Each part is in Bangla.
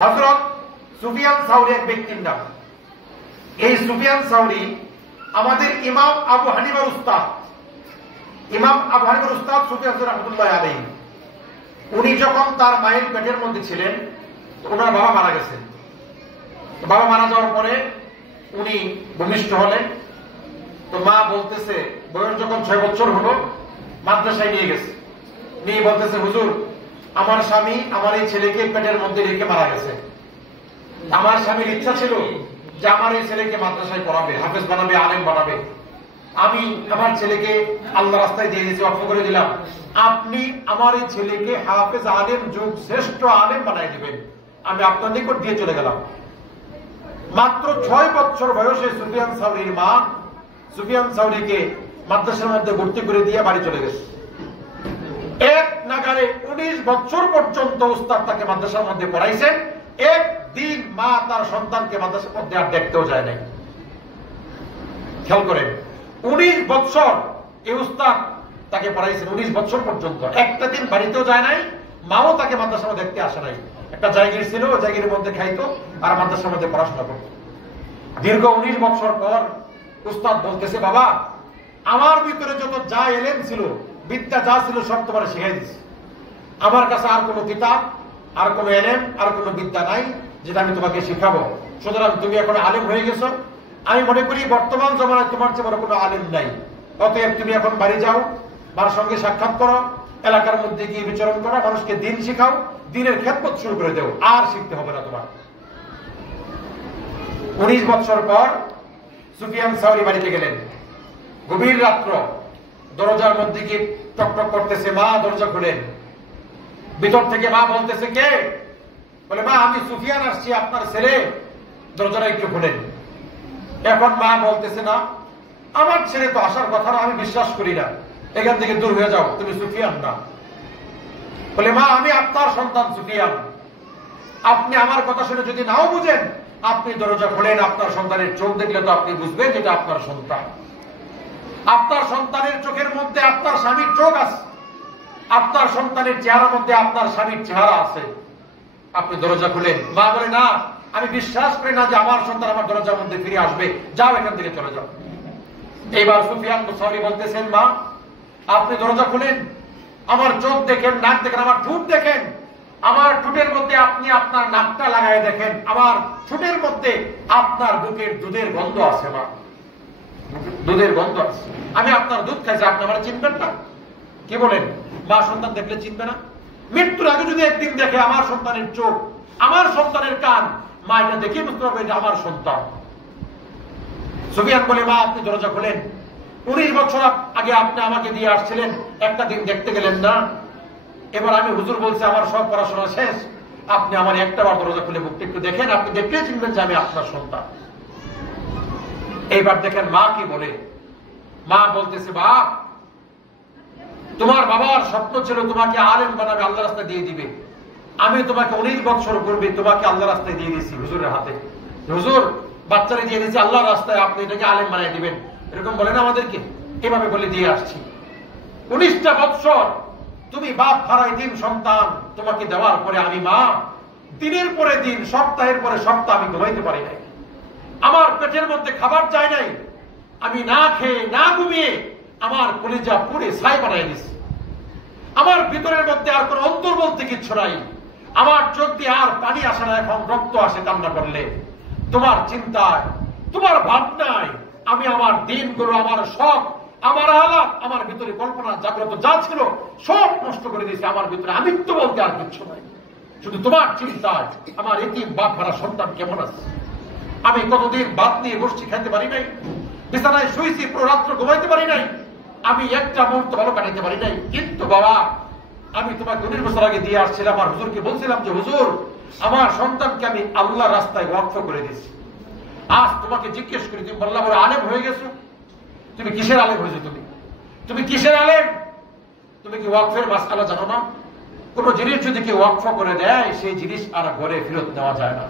হযরত সুফিয়ান সাউরি এক ব্যক্তির নাম। এই সুফিয়ান সাউরি আমাদের ইমাম আবু হানিফার উস্তাদ। ইমাম আবু হানিফার উস্তাদ সুফিয়ান সাউরি রাহমাতুল্লাহি আলাইহি। উনি যখন তার মায়ের পেটের মধ্যে ছিলেন, ওনার বাবা মারা গেছেন। বাবা মারা যাওয়ার পরে উনি ভূমিষ্ঠ হলেন। তো মা বলতেছে, বয়স যখন 6 বছর হলো, মাদ্রাসায় নিয়ে গেছে। নিয়ে বলতেছে, হুজুর, আমার স্বামী আমার এই ছেলেকে পেটের মধ্যে রেখে মারা গেছে। আমার স্বামীর ইচ্ছা ছিল যে আমার এই ছেলেকে মাদ্রাসায় পড়াবে, হাফেজ বানাবে, আলেম বানাবে। আমি আমার ছেলেকে আল্লাহ রাস্তায় দিয়ে দিয়েছি, অর্থ করে দিলাম। আপনি আমার এই ছেলেকে হাফেজ, আলেম, যুগ শ্রেষ্ঠ আলেম বানাই দিবেন। আমি আপনার নিকট দিয়ে চলে গেলাম। মাত্র 6 বছর বয়সে সুফিয়ান সাউরির মা সুফিয়ান সাউরিকে মাদ্রাসার মধ্যে ভর্তি করে দিয়ে বাড়ি চলে গেছে। এক নাগারে 19 বছর পর্যন্ত উস্তাদ তাকে মাদ্রাসার মধ্যে পড়াইছেন। একদিন মা তার সন্তানকে মাদ্রাসার মধ্যে আর দেখতেও যায় নাই। খেয়াল করেন, 19 বছর এই উস্তাদ তাকে পড়াইছেন। 19 বছর পর্যন্ত একটা দিন বাড়িতেও যায় নাই, মাও তাকে মাদ্রাসার মধ্যে দেখতে আসে নাই। একটা জায়গা ছিল, ওই জায়গার মধ্যে খাইতো আর মাদ্রাসার মধ্যে পড়াশোনা করত। দীর্ঘ 19 বছর পর উস্তাদ বলতেছে, বাবা, আমার ভিতরে যত যা এলেম ছিল, বিদ্যা যা ছিল, সব তোমার শিখাই দিচ্ছি। আমার কাছে আর কোনো কিতাব, আর কোনো এলেম, আর কোনো বিদ্যা নাই যেটা আমি তোমাকে শিখাবো। সুতরাং তুমি এখন আলেম হয়ে গেছো। আমি মনে করি বর্তমান জমানায় তোমার চেয়ে বড় কোনো আলেম নাই। অতএব তুমি এখন বাড়ি যাও, মার সঙ্গে সাক্ষাৎ করো, এলাকার মধ্যে গিয়ে বিচরণ করো, মানুষকে দিন শিখাও, দিনের খেদমত শুরু করে দেও, আর শিখতে হবে না তোমার। 19 বছর পর সুফিয়ান সাউরি বাড়িতে গেলেন। গভীর রাত্র, দরজার মধ্যে গিয়ে টকটক করতেছে। মা দরজা খুলেন। ভিতর থেকে মা বলতেছে, কে? বলে, মা, আমি সুফিয়ান আসছি, আপনার ছেলে। দরজাটা একটু খুলেন। এখন মা বলতেছে, না, আমার ছেলে তো আসার কথা না, আমি বিশ্বাস করি না, এখান থেকে দূর হয়ে যাও, তুমি সুফিয়ান না। বলে, মা, আমি আপনার সন্তান সুফিয়ান। আপনি আমার কথা শুনে যদি নাও বুঝেন, আপনি দরজা খোলেন। আপনার সন্তানের চোখ দেখলে তো আপনি বুঝবেন যেটা আপনার সন্তান। আপনার সন্তানের চোখের মধ্যে আপনার স্বামীর চোখ আছে, আপনার সন্তানের চেহারার মধ্যে আপনার স্বামীর চেহারা আছে। আপনি দরজা খুলেন। মা বলে, না, আমি বিশ্বাস করি না যে আমার সন্তান আমার দরজার মধ্যে ফিরে আসবে, যাও, এখান থেকে চলে যাও। এইবার সুফিয়ান সাউরি বলতেছেন, মা, আপনি দরজা খুলেন, আমার চোখ দেখেন, নাক দেখেন, আমার ঠোঁট দেখেন। আমার ঠোঁটের মধ্যে আপনি আপনার নাকটা লাগাই দেখেন। আমার ঠোঁটের মধ্যে আপনার বুকের দুধের গন্ধ আছে। মা, দুধের গন্ধ আছে। আমি আপনার দুধ খাইছি, আপনি আমার চিনবেন না? কি বলেন? মা সন্তান দেখলে চিনবে না? মৃত্যুর আগে যদি একদিন দেখে আমার সন্তানের চোখ, আমার সন্তানের কান, মা এটা দেখে বুঝতে পারবে যে আমার সন্তান। সুফিয়ান বলে, মা, আপনি দরজা খোলেন। 19 বছর আগে আপনি আমাকে দিয়ে আসছিলেন, একটা দিন দেখতে গেলেন না। এবার আমি হুজুর বলছি, আমার সব পড়াশোনা শেষ, আপনি আমার একটা বার দরজা খুলে বুকটা একটু দেখেন, আপনি দেখলে চিনবেন যে আমি আপনার সন্তান। এইবার দেখেন মা কি বলে। মা বলতেছে, বাপ, তোমার বাবার স্বপ্ন ছিল তোমাকে আলেম বানাবে, আল্লাহ রাস্তায় দিয়ে দিবে। আমি তোমাকে 19 বছর পূর্বে তোমাকে আল্লাহ রাস্তায় দিয়ে দিয়েছি হুজুরের হাতে। হুজুর বাচ্চারে দিয়ে দিয়েছি আল্লাহ রাস্তায়, আপনি এটাকে আলেম বানিয়ে দিবেন, এরকম বলেন আমাদেরকে। এভাবে বলে দিয়ে আসছি। 19টা বছর তুমি বাপ হারাই দিন সন্তান তোমাকে দেওয়ার পরে আমি মা দিনের পরে দিন, সপ্তাহের পরে সপ্তাহ আমি ঘুমাইতে পারি নাই। আমার পেটের মধ্যে খাবার যায় নাই। আমি না খেয়ে না ঘুমিয়ে আমার কলিজা পুড়ে ছাই বানাই দিছি। আমার ভিতরের মধ্যে আর কোন অন্তর বলতে কিচ্ছু নাই। আমার চোখ দিয়ে আর পানি আসে না, এখন রক্ত আসে কান্না করলে। তোমার চিন্তায়, তোমার ভাবনায় আমি আমার দিনগুলো, আমার শখ, আমার আলাপ, আমার ভিতরে কল্পনা জাগ্রত যা ছিল সব নষ্ট করে দিয়েছে। আমার ভিতরে আমিত্ব বলতে আর কিচ্ছু নাই। শুধু তোমার চিন্তায় আমার এতিম বাপ হারা সন্তান কেমন আছে। আমি কতদিন ভাত নিয়ে গোষ্ঠী খেতে পারি নাই, বিছানায় শুয়েছি, পুরো রাত্র ঘুমাইতে পারি নাই, আমি একটা মুহূর্ত ভালো কাটাইতে পারি নাই। কিন্তু বাবা, আমি তোমাকে 19 বছর আগে দিয়ে আসছিলাম, আমার হুজুরকে বলছিলাম যে, হুজুর, আমার সন্তানকে আমি আল্লাহ রাস্তায় ওয়াকফ করে দিয়েছি। আজ তোমাকে জিজ্ঞেস করি, তুমি বললাম ওরা আলেম হয়ে গেছো। তুমি কিসের আলেম হয়েছো? তুমি কিসের আলেম? তুমি কি ওয়াকফের মাসআলা জানো না? কোন জিনিস যদি কেউ ওয়াকফ করে দেয়, সেই জিনিস আর ঘরে ফেরত নেওয়া যায় না।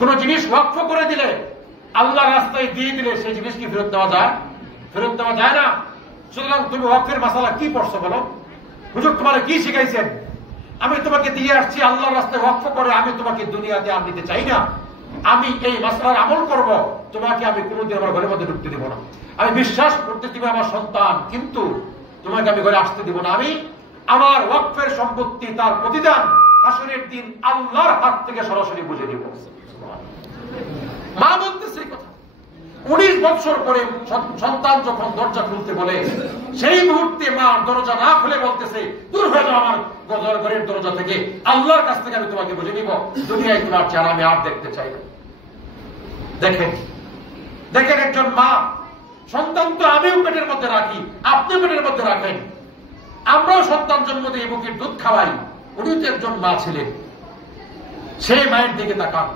কোন জিনিস ওয়াকফ করে দিলে, আল্লাহ রাস্তায় দিয়ে দিলে, সেই জিনিস কি ফেরত দেওয়া যায়? ফেরত দেওয়া যায় না। সুতরাং তুমি ওয়াকফের মাসআলা কি পড়ছো বলো? হুজুর তোমার কি শিখাইছেন? আমি তোমাকে দিয়ে আসছি আল্লাহর রাস্তায় ওয়াকফ করে, আমি তোমাকে দুনিয়াতে আর নিতে চাই না। আমি এই মাসলার আমল করব, তোমাকে আমি কোনোদিন আমার ঘরের মধ্যে ঢুকতে দিব না। আমি বিশ্বাস করতে দিব আমার সন্তান, কিন্তু তোমাকে আমি ঘরে আসতে দিব না। আমি আমার ওয়াকফের সম্পত্তি তার প্রতিদান হাসরের দিন আল্লাহর হাত থেকে সরাসরি বুঝে দিব। মা বলতেছে এই কথা। 19 বছর পরে সন্তান যখন দরজা খুলতে বলে, সেই মুহূর্তে মা দরজা না খুলে বলতেছে, দূর হয়ে যাও আমার ঘরের দরজা থেকে, আল্লাহর কাছ থেকে আমি তোমাকে বুঝে নিব, দুনিয়ায় তোমার চেহারা আমি আর দেখতে চাই না। দেখেন দেখেন, একজন মা, সন্তান তো আমিও পেটের মধ্যে রাখি, আপনিও পেটের মধ্যে রাখেন, আমরাও সন্তান জন্ম দিয়ে বুকের দুধ খাওয়াই। উনি তো একজন মা ছিলেন, সেই মায়ের দিকে তাকান।